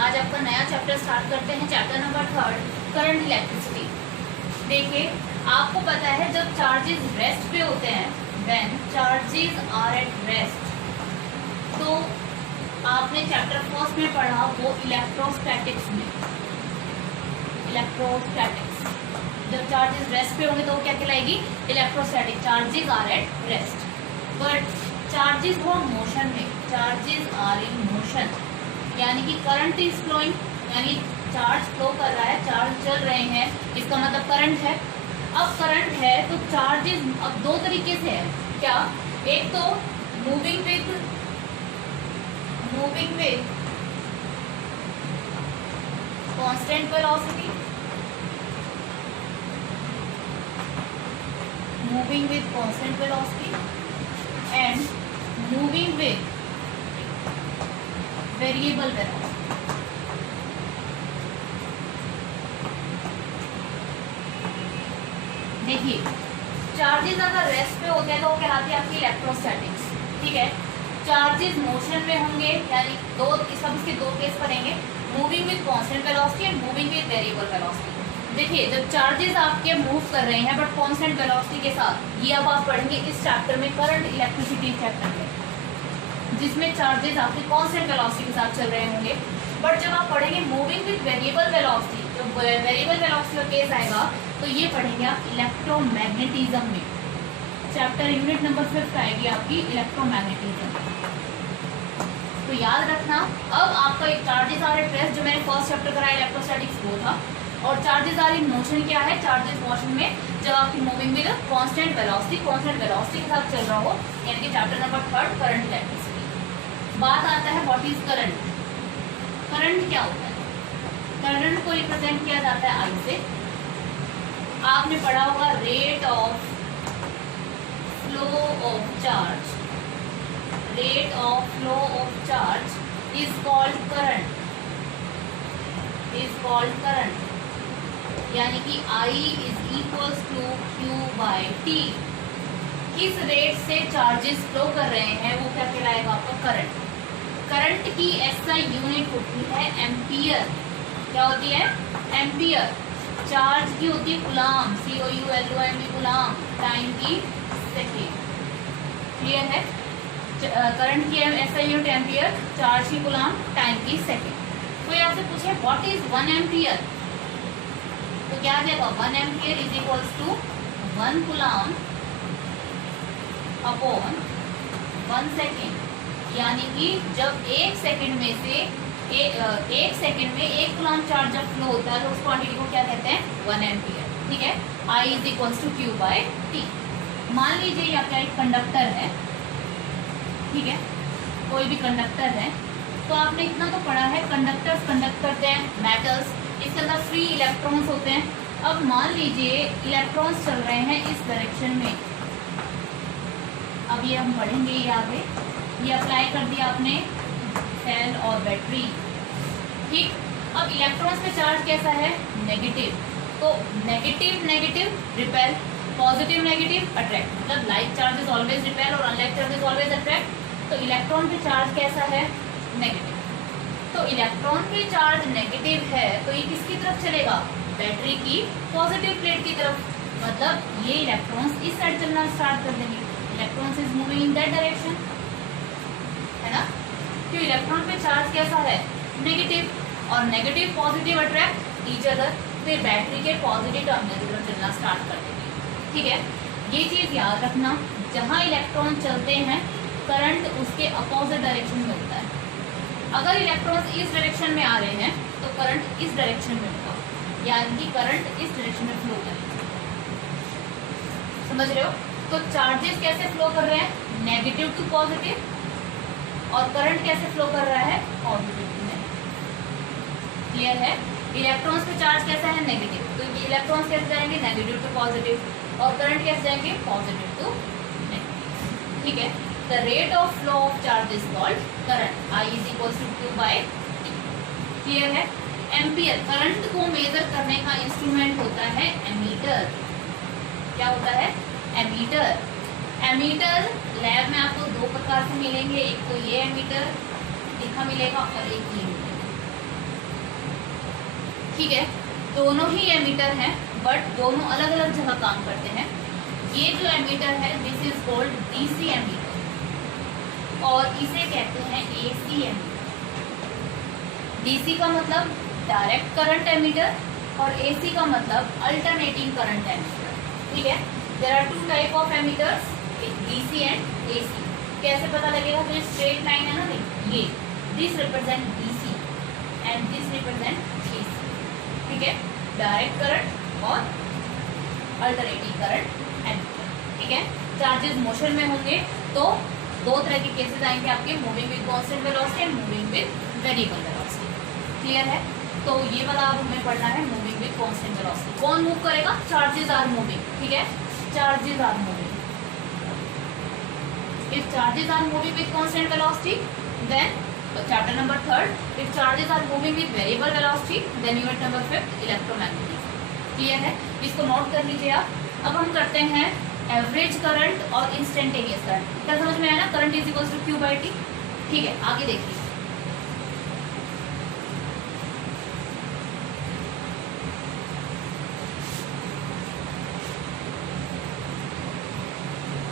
आज आपका नया चैप्टर स्टार्ट करते हैं, चैप्टर नंबर 3, करंट इलेक्ट्रिसिटी। देखिए, आपको पता है जब चार्जेस रेस्ट पे होते हैं, when charges are at rest, तो आपने चैप्टर फर्स्ट में पढ़ा वो इलेक्ट्रोस्टैटिक्स में। इलेक्ट्रोस्टैटिक्स, जब चार्जेस रेस्ट पे होंगे तो वो क्या कहलाएगी? Electrostatic. Charges are at rest, but charges हो मोशन में, चार्जेस आर इन मोशन, यानी कि करंट इज फ्लोइंग, यानी चार्ज फ्लो कर रहा है, चार्ज चल रहे हैं, इसका मतलब करंट है। अब करंट है तो चार्जेस अब दो तरीके से है। क्या? एक तो moving with constant velocity, moving with constant velocity and moving with variable velocity. देखिए, चार्जेस अगर रेस्ट पे होते हैं तो वो कहलाती है आपकी इलेक्ट्रोस्टैटिक्स, ठीक है। चार्जेस मोशन में होंगे, यानी इसके दो केस पड़ेंगे, moving with constant velocity and moving with variable velocity. देखिए, जब चार्जेस आपके मूव कर रहे हैं बट कांस्टेंट वेलोसिटी के साथ, ये अब आप पढ़ेंगे इस चैप्टर में, करंट इलेक्ट्रिसिटी चैप्टर में, जिसमें चार्जेस आपके कांस्टेंट वेलोसिटी के साथ चल रहे होंगे। बट जब आप पढ़ेंगे मूविंग विद वेरिएबल वेलोसिटी, जब वेरिएबल वेलोसिटी का केस आएगा तो ये पढ़ेंगे आप इलेक्ट्रोमैग्नेटिज्म में। चैप्टर यूनिट नंबर 5 आएगी आपकी इलेक्ट्रोमैग्नेटिज्म। तो याद रखना, अब आपका एक चार्जेस आर एट रेस्ट, जो मैंने फर्स्ट चैप्टर कराया इलेक्ट्रोस्टैटिक्स वो था, और चार्जेस आर इन मोशन क्या है? चार्जेस मोशन में जब आपकी मूविंग विद कांस्टेंट वेलोसिटी के साथ चल रहा हो, यानी कि चैप्टर नंबर 3 करंट इलेक्ट्रिसिटी। बात आता है व्हाट इज करंट। करंट क्या होता है? करंट को रिप्रेजेंट किया जाता है आई से। आपने पढ़ा होगा rate of flow of charge, rate of flow of charge is called current, यानी कि I is equals to Q by T। किस रेट से चार्जेस फ्लो कर रहे हैं वो क्या कहलाएगा? आपका करंट। करंट की SI यूनिट होती है एम्पियर। क्या होती है? एम्पियर। चार्ज की होती है कूलाम, COULOMB, कूलाम, टाइम की सेकेंड। क्लियर है? करंट की SI यूनिट एम्पियर, चार्ज की कूलाम, टाइम की सेकेंड। कोई आपसे पूछे व्हाट इज 1 एम्पियर, तो क्या आ जाएगा? 1 ampere is equals to 1 coulomb upon 1 second, यानी कि जब 1 सेकेंड में से 1 सेकेंड में 1 कूलाम चार्ज जब फ्लो होता है तो उस क्वांटिटी को क्या कहते हैं? 1 एम्पियर, ठीक है। I is equals to Q by T। मान लीजिए ये आपका एक कंडक्टर है, ठीक है, कोई भी कंडक्टर है, तो आपने इतना तो पढ़ा है, कंडक्टर्स कंडक्ट करते हैं मेटल्स, इसके अंदर फ्री इलेक्ट्रॉन्स होते हैं। अब मान लीजिए इलेक्ट्रॉन्स चल रहे हैं इस डायरेक्शन में, अब ये हम पढ़ेंगे, ये आगे ये अप्लाई कर दिया आपने सेल और बैटरी, ठीक। अब इलेक्ट्रॉन्स पे चार्ज कैसा है? नेगेटिव, तो negative negative repel, positive negative attract, मतलब like charge is always repel और unlike charge is always attract. तो इलेक्ट्रॉन पे चार्ज कैसा है? नेगेटिव। तो इलेक्ट्रॉन पे चार्ज नेगेटिव है तो ये किसकी तरफ चलेगा? बैटरी की पॉजिटिव प्लेट की तरफ, मतलब ये इलेक्ट्रॉन्स इस साइड चलना स्टार्ट कर देंगे, electrons is moving in that direction, है ना। क्यों? इलेक्ट्रॉन पे चार्ज कैसा है? नेगेटिव, और negative positive attract each other, फिर बैटरी के पॉजिटिव टर्मिनल की तरफ चलना स्टार्ट कर देंगे, ठीक है। ये चीज याद रखना, जहाँ इलेक्ट्रॉन चलते हैं करंट उसके अपोजिट डायरेक्शन में होता है। अगर इलेक्ट्रॉन्स इस डायरेक्शन में आ रहे हैं तो करंट इस डायरेक्शन में होगा, यानी कि करंट इस डायरेक्शन में फ्लो करेगा। समझ रहे हो? तो चार्जेस कैसे फ्लो कर रहे हैं? नेगेटिव टू पॉजिटिव, और करंट कैसे फ्लो कर रहा है? Positive to negative. क्लियर है? इलेक्ट्रॉन्स पे चार्ज कैसा है? नेगेटिव, तो ये इलेक्ट्रॉन्स कैसे जाएंगे? नेगेटिव टू पॉजिटिव, और करंट कैसे जाएंगे? पॉजिटिव टू नेगेटिव, ठीक है। The rate of flow of charge is called current. I is equals to Q by T. Clear है? एम्पियर, करंट को मेजर करने का इंस्ट्रूमेंट होता है एमीटर। क्या होता है? एमीटर। एमीटर लैब में आपको दो प्रकार से मिलेंगे, एक तो ये एमीटर दिखा मिलेगा और एक ये मिलेगा। ठीक है, दोनों ही एमीटर हैं बट दोनों अलग अलग जगह काम करते हैं। ये जो एमीटर है this is called DC ammeter और इसे कहते हैं एसी एमीटर। डीसी का मतलब डायरेक्ट करंट एमीटर और एसी का मतलब अल्टरनेटिंग करंट एमीटर। ठीक है, there are two type of ammeters, DC and AC. कैसे पता लगेगा? तो ये स्ट्रेट लाइन है ना, ये this represent DC and this represent AC. ठीक है, डायरेक्ट करंट और अल्टरनेटिंग करंट एमीटर। ठीक है, चार्जेस मोशन में होंगे तो दो तरह के केसेस आएंगे आपके, moving with constant velocity and moving with variable velocity. Clear है? तो ये वाला अब हमें पढ़ना है मूविंग विद कांस्टेंट वेलोसिटी। कौन मूव करेगा? Charges are moving. ठीक है, charges are moving. If charges are moving with constant velocity then chapter number 3, if charges are moving with variable velocity then unit number 5 electromagnetism. Clear है? इसको note कर लीजिए आप। अब हम करते हैं एवरेज करंट और इंस्टेंटेनियस करंट। क्या समझ में आया ना? Current is equals to Q by T. ठीक है, आगे देखिए।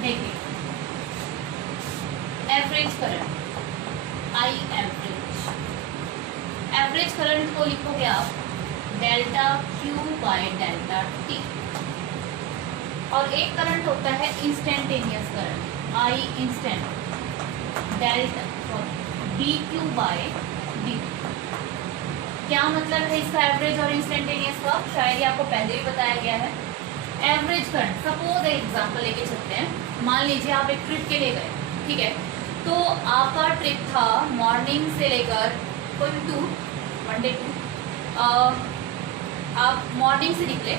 देखिए average current, I average. Average current को लिखोगे आप delta Q by delta T. और एक करंट होता है instantaneous current, I instant delta D Q by D. क्या मतलब है इसका एवरेज और इंस्टेंटेनियस का? शायद ये आपको पहले भी बताया गया है। एवरेज करंट, सपोज एक एग्जांपल लेके चलते हैं। मान लीजिए आप एक ट्रिप के लिए गए, ठीक है, तो आपका ट्रिप था मॉर्निंग से लेकर कोई टू वनडे टू, आप मॉर्निंग से निकले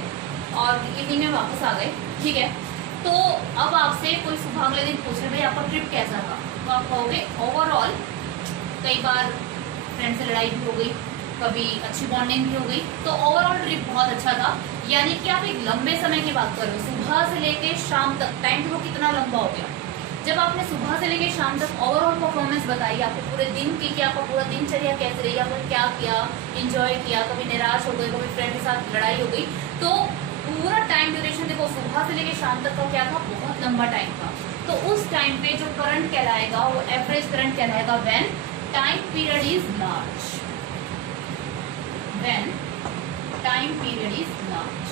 और इवनिंग में वापस आ गए। ठीक है, तो अब आपसे कोई सुबह अगले दिन पूछ रहे भाई आपका ट्रिप कैसा था, तो आप कहोगे ओवरऑल, कई बार फ्रेंड से लड़ाई भी हो गई, कभी अच्छी बॉन्डिंग भी हो गई, तो ओवरऑल ट्रिप बहुत अच्छा था। यानी कि आप एक लंबे समय की बात कर रहे हो, सुबह से लेके शाम तक, टाइम देखो कितना लंबा हो गया। जब आपने सुबह से लेके शाम तक ओवरऑल परफॉर्मेंस बताई, आपको पूरे दिन की, कि आपका पूरा दिनचर्या कैसे रही, आपने क्या किया, एंजॉय किया, कभी निराश हो गए, कभी फ्रेंड के साथ लड़ाई हो गई, तो पूरा टाइम ड्यूरेशन देखो सुबह से लेके शाम तक का क्या था, बहुत लंबा टाइम था। तो उस टाइम पे जो करंट कहलाएगा वो एवरेज करंट कहलाएगा when time period is large. When time period is large,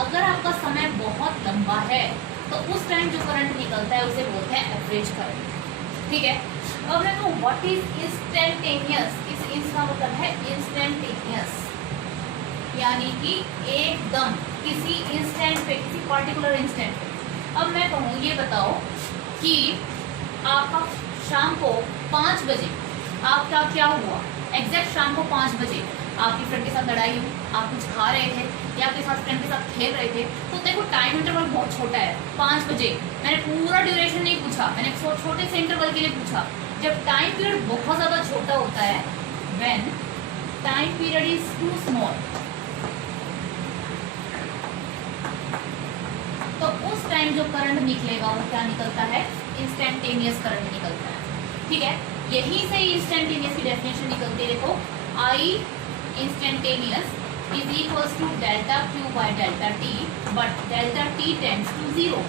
अगर आपका समय बहुत लंबा है तो उस टाइम जो करंट निकलता है उसे बोलते हैं एवरेज करंट। ठीक है, अब मैं कहूँ व्हाट इज इंस्टेंटेनियस, इसका मतलब है इंस्टेंटेनियस, यानी कि एकदम किसी इंस्टेंट पे, किसी पर्टिकुलर इंस्टेंट पे। अब मैं कहूँ ये बताओ कि आपका शाम को 5 बजे आपका क्या हुआ, एग्जैक्ट शाम को 5 बजे आपकी फ्रेंड के साथ लड़ाई हुई, आप कुछ खा रहे थे या आपके साथ फ्रेंड के साथ खेल रहे थे, तो देखो टाइम इंटरवल बहुत छोटा है, 5 बजे। मैंने पूरा ड्यूरेशन नहीं पूछा, मैंने छोटे से इंटरवल के लिए पूछा। जब टाइम पीरियड बहुत ज़्यादा छोटा होता है, when time period is too small, तो उस टाइम जो करंट निकलेगा वो क्या निकलता है, इंस्टेंटेनियस करंट निकलता है। ठीक है, यही से इंस्टेंटेनियस की डेफिनेशन निकलती है। देखो I instantaneous is equals to delta Q by delta T, but delta T tends to 0।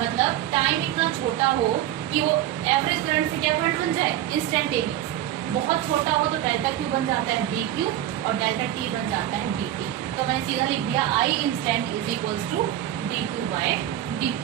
मतलब टाइम इतना छोटा हो कि वो एवरेज करंट से क्या करंट बन जाए, इंस्टेंटेनियस। बहुत छोटा हो तो डेल्टा क्यू बन जाता है डी क्यू और डेल्टा टी बन जाता है डी टी। तो मैंने सीधा लिख दिया I instant is equals to D Q by D.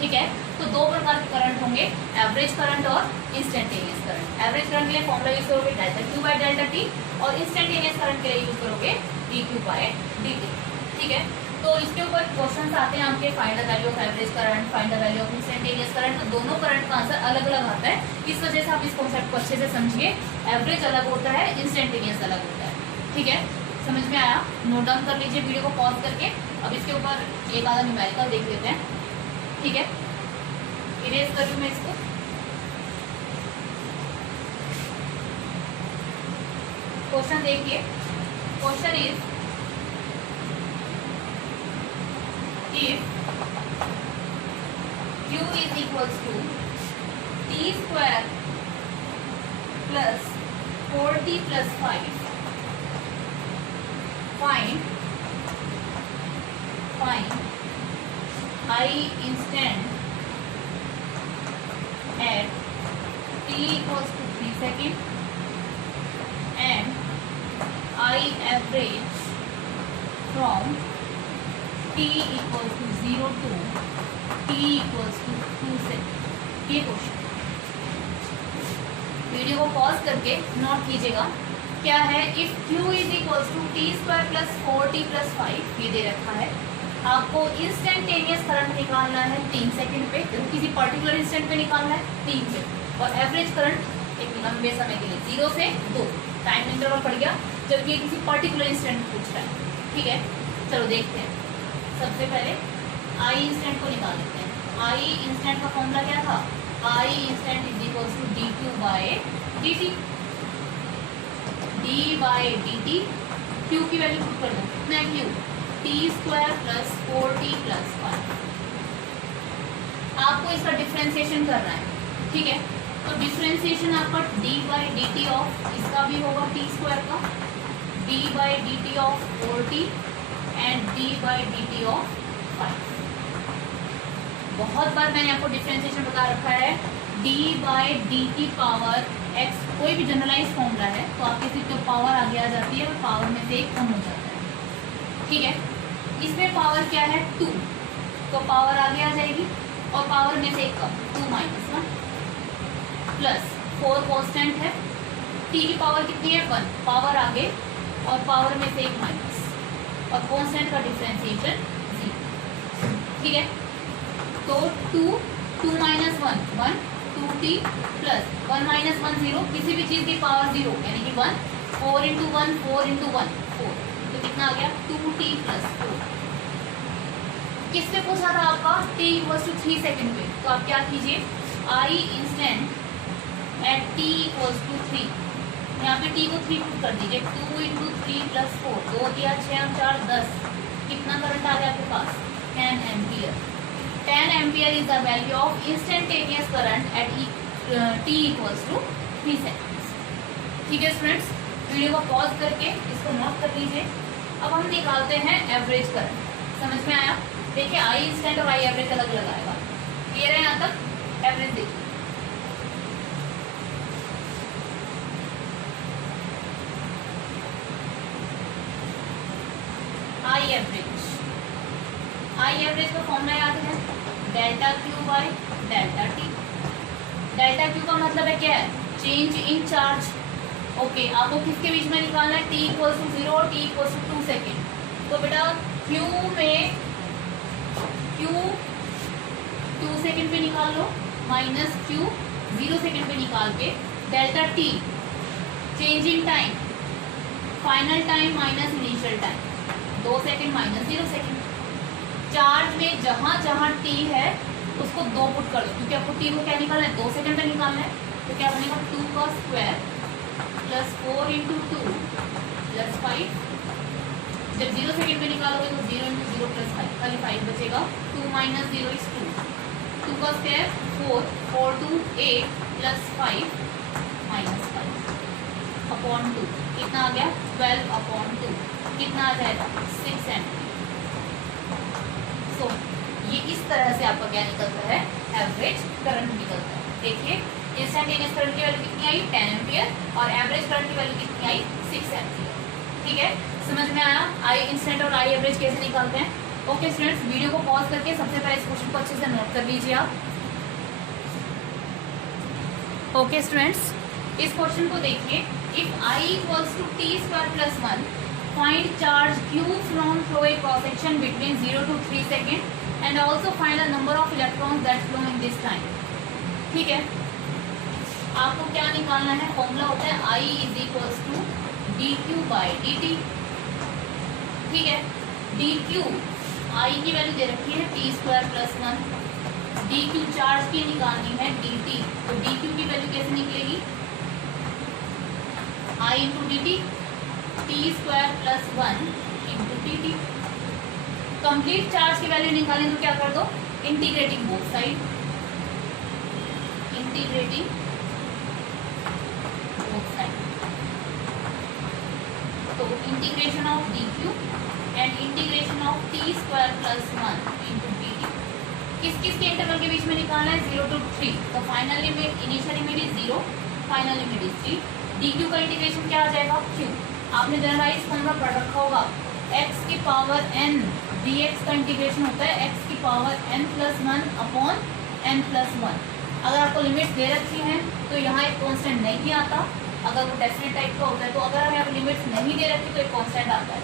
ठीक है, तो दो प्रकार के करंट होंगे, एवरेज करंट और इंस्टेंटेनियस करंट। एवरेज करंट के लिए फॉर्मूला यूज करोगे delta Q by delta T, और इंस्टेंटेनियस करंट के लिए यूज करोगे D Q by D T. ठीक है, तो इसके ऊपर क्वेश्चंस आते हैं आपके, find the value of average current, find the value of instantaneous current. तो दोनों करंट का आंसर अलग अलग आता है, इस वजह से आप इस कॉन्सेप्ट को अच्छे से समझिए। एवरेज अलग होता है, इंस्टेंटेनियस अलग होता है। ठीक है, समझ में आया? नोट डाउन कर लीजिए वीडियो को पॉज करके। अब इसके ऊपर एक आधा न्यूमेरिकल देख लेते हैं। ठीक है, इरेज कर दूं मैं इसको। क्वेश्चन देखिए, question is if Q is equals to t square plus 4t plus 5 find I instant at t equals to 3 seconds and I average from t equals to 0 to t equals to 2 seconds। ये question video को pause करके note कीजिएगा। क्या है, if q is equals to T square plus 4t plus 5 ये दे रखा है। आपको इंस्टेंटेनियस करंट निकालना है 3 सेकंड पे, किसी पर्टिकुलर इंस्टेंट पे निकालना है 3 पे, और एवरेज करंट एक लंबे समय के लिए 0 से 2 टाइम इंटरवल पड़ गया, जबकि ये किसी पर्टिकुलर इंस्टेंट पूछ रहा है। ठीक है, चलो देखते हैं। सबसे पहले आई इंस्टेंट को निकाल लेते हैं। आई इंस्टेंट का फॉर्मूला क्या था, I instant is equals to D Q by D T, D by D T, Q की वैल्यू पुट कर दो, कितना है Q, T square plus 4t plus 5। आपको इसका डिफ्रेंसिएशन करना है। ठीक है, तो डिफ्रेंसिएशन आपका d by D T of इसका भी होगा t स्क्वायर का, d by D T of 4t and d by D T of 5। बहुत बार मैंने आपको डिफ्रेंसिएशन बता रखा है, d by D T power x कोई भी जनरलाइज फॉर्मूला है, तो आपकी सिर्फ जो पावर आगे आ जाती है वो पावर में से एक कम हो जाता है। ठीक है, इसमें पावर क्या है 2, तो पावर आगे आ जाएगी और पावर में से एक कम 2 माइनस 1 प्लस 4 कांस्टेंट है, t की पावर कितनी है 1, पावर आगे और पावर में से एक माइनस, और कांस्टेंट का डिफरेंशिएशन 0। ठीक है, तो 2 माइनस 1 1 2t प्लस 1 माइनस 1 0, किसी भी चीज़ की पावर 0 यानी कि 1, 4 इंटू 1 4 इंटू 1 4, तो कितना आ गया 2t प्लस 4। किस पे पूछा था आपका, t इक्वल्स टू 3 सेकेंड पे, तो आप क्या कीजिए, I instant at t equals to 3, यहाँ पे t को 3 पुट कर दीजिए, 2 इंटू 3 प्लस 4, 2 दिया 6 4 10, कितना करंट आ गया आपके पास 10 ampere. 10 ampere is the value of instantaneous current at t equals to 3 seconds. ठीक है स्टूडेंट्स, वीडियो को पॉज करके इसको नोट कर लीजिए। अब हम निकालते हैं एवरेज करंट। समझ में आया? देखिए आई इंस्टेंट और आई एवरेज अलग अलग आएगा। क्लियर है यहाँ तक? एवरेज देखिए, आई एवरेज का फॉर्मूला याद है, delta Q by delta T. Delta Q का मतलब है क्या है, चेंज इन चार्ज। ओके, आपको किसके बीच में निकालना है, t इक्वल्स टू 0 और t इक्वल्स टू 2 सेकेंड। तो बेटा q में q 2 सेकेंड पे निकाल लो, माइनस q 0 सेकेंड पे निकाल के delta t change in time, final time minus initial time, 2 second minus 0 second. Charge में जहाँ जहाँ t है उसको 2 पुट कर दो, क्योंकि आपको t को क्या निकालना है 2 सेकेंड पे निकालना है। तो क्या बनेगा 2 का स्क्वायर प्लस 4 इंटू 2 प्लस 5। जब 0 सेकेंड पे निकालोगे तो 0 इंटू 0 प्लस 5, खाली 5 बचेगा। 2 माइनस 0 इज 2, 2 का square 4, 4 two 8 plus 5 minus 5 upon 2, कितना आ गया 12 अपॉन 2, कितना आ जाएगा 6 एम्पियर। सो ये इस तरह से आपका क्या निकलता है, एवरेज करंट निकलता है। देखिए इंस्टेंटेनियस करंट की वैल्यू कितनी आई 10 एम्पियर और एवरेज करंट की वैल्यू कितनी आई 6 एम्पियर। ठीक है, समझ में आया आई इंस्टेंट और आई एवरेज कैसे निकालते हैं। ओके स्टूडेंट्स, वीडियो को पॉज करके सबसे पहले इस क्वेश्चन को अच्छे से नोट कर लीजिए आप। ओके स्टूडेंट्स, इस क्वेश्चन को देखिए, if I equals to T square plus 1 find charge q from flow a cross section between 0 to 3 second and also find the number of electrons that flow in this time. ठीक है, आपको क्या निकालना है, formula होता है I is equals to D Q by D T. ठीक है, डी क्यू आई की वैल्यू दे रखी है T square plus 1, D Q charge की निकालनी है डी टी, तो डी क्यू की वैल्यू कैसे निकलेगी, I into D T, T square plus 1 into D T. Complete charge की वैल्यू निकालें तो क्या कर दो, integrating both side, integrating both side. तो integration of D Q and integration of T square plus 1 into D T. किस किस के इंटरवल के बीच में निकालना है? 0 to 3। तो final limit, initial limit is 0, final limit is 3। D Q का इंटीग्रेशन क्या आ जाएगा? क्यू। आपने जनरलाइज फॉर्मूला पढ़ रखा होगा, x की पावर n dx का इंटीग्रेशन होता है x की power n plus 1 upon n plus 1। अगर आपको लिमिट्स दे रखी हैं तो यहाँ एक कांस्टेंट नहीं आता, अगर वो डेफिनेट टाइप का होता है। तो अगर हमें यहाँ पे लिमिट्स नहीं दे रखी तो एक कांस्टेंट आता है।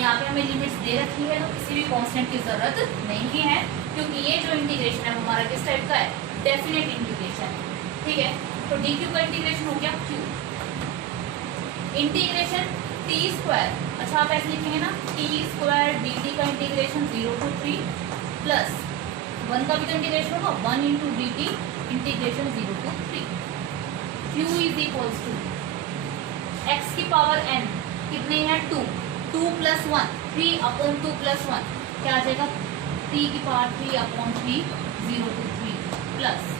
यहाँ पे हमें लिमिट्स दे रखी है तो किसी भी कांस्टेंट की जरूरत नहीं है, क्योंकि ये जो इंटीग्रेशन है हमारा किस टाइप का है? Definite integration. ठीक है, तो डी क्यू का इंटीग्रेशन हो गया क्यू। इंटीग्रेशन टी स्क्वायर, अच्छा आप ऐसे लिखेंगे ना, टी स्क्वायर डी टी का इंटीग्रेशन 0 to 3 प्लस 1 का भी तो इंटीग्रेशन होगा 1 into D T integration 0 to 3। Q is equals to X की पावर n कितने हैं? 2 प्लस 1 3 अपॉन 2 प्लस 1 क्या आ जाएगा? t की पावर 3 अपॉन 3 0 to 3 प्लस,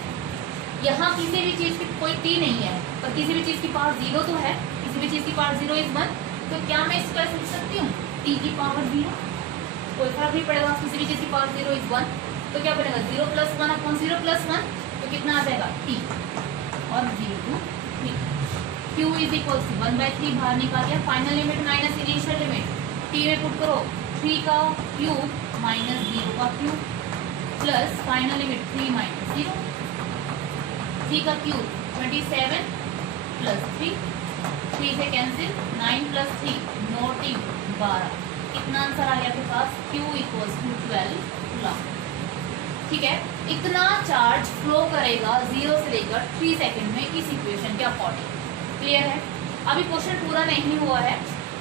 यहाँ किसी भी चीज़ की कोई t नहीं है पर किसी भी चीज़ की पावर 0 तो है, किसी भी चीज़ की पावर 0 इज 1, तो क्या मैं इसको ऐसे लिख सकती हूँ t की पावर 0? कोई फर्क नहीं पड़ेगा, किसी भी चीज़ की पावर 0 इज 1, तो क्या बनेगा 0 प्लस 1 अपॉन 0 प्लस 1, तो कितना आ जाएगा t और 0 to 3। q is equal to 1/3 बाहर निकाल दिया, final limit minus initial limit, t में पुट करो 3 का क्यूब माइनस 0 का cube plus final limit 3 minus 0, 3 का क्यूब 27 प्लस 3, 3 से कैंसिल, 9 प्लस 3 9 3 12। कितना आंसर आ गया आपके पास? q equals to 12 coulomb. ठीक है, इतना चार्ज फ्लो करेगा 0 से लेकर 3 सेकंड में इस इक्वेशन के अकॉर्डिंग। क्लियर है? अभी क्वेश्चन पूरा नहीं हुआ है,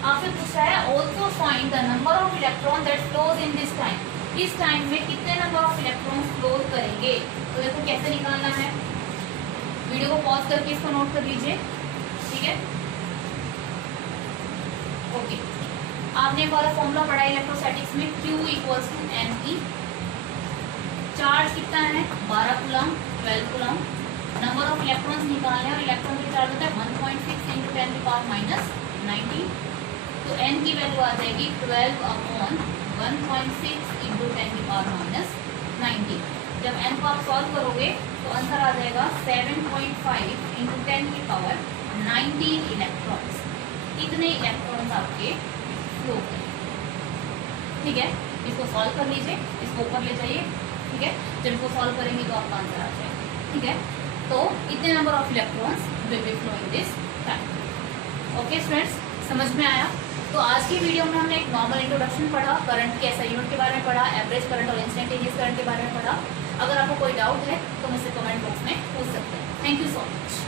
आपसे पूछा है also find the number of electron that flows in this time. इस टाइम में कितने नंबर ऑफ इलेक्ट्रॉन्स फ्लो करेंगे? तो देखो कैसे निकालना है, वीडियो को पॉज करके इसको नोट कर लीजिए। ठीक है, ओके। आपने वाला फॉर्मूला पढ़ा है इलेक्ट्रोस्टैटिक्स में, Q equals to NE। Charge कितना है? 12 coulomb 12 coulomb. Number of electrons निकालने और इलेक्ट्रॉन की चार्ज होता है 1.6 इंटू 10 की पावर माइनस 19। तो n की वैल्यू आ जाएगी 12 अपॉन 1.6 इंटू 10 की पावर माइनस 19। जब n को आप सॉल्व करोगे तो आंसर आ जाएगा 7.5 इंटू 10 की पावर 19 इलेक्ट्रॉन्स। इतने इलेक्ट्रॉन्स आपके फ्लो करेंगे। ठीक है, इसको सॉल्व कर लीजिए, इसको ऊपर ले जाइए। ठीक है, जब इसको सॉल्व करेंगे तो आपका आंसर आ जाएगा। ठीक है, तो इतने number of electrons will be flow in this time. Okay students, समझ में आया? तो आज की वीडियो में हमने एक नॉर्मल इंट्रोडक्शन पढ़ा, करंट के SI यूनिट के बारे में पढ़ा, एवरेज करंट और इंस्टेंटेनियस करंट के बारे में पढ़ा। अगर आपको कोई डाउट है तो मुझसे कमेंट बॉक्स में पूछ सकते हैं। Thank you so much.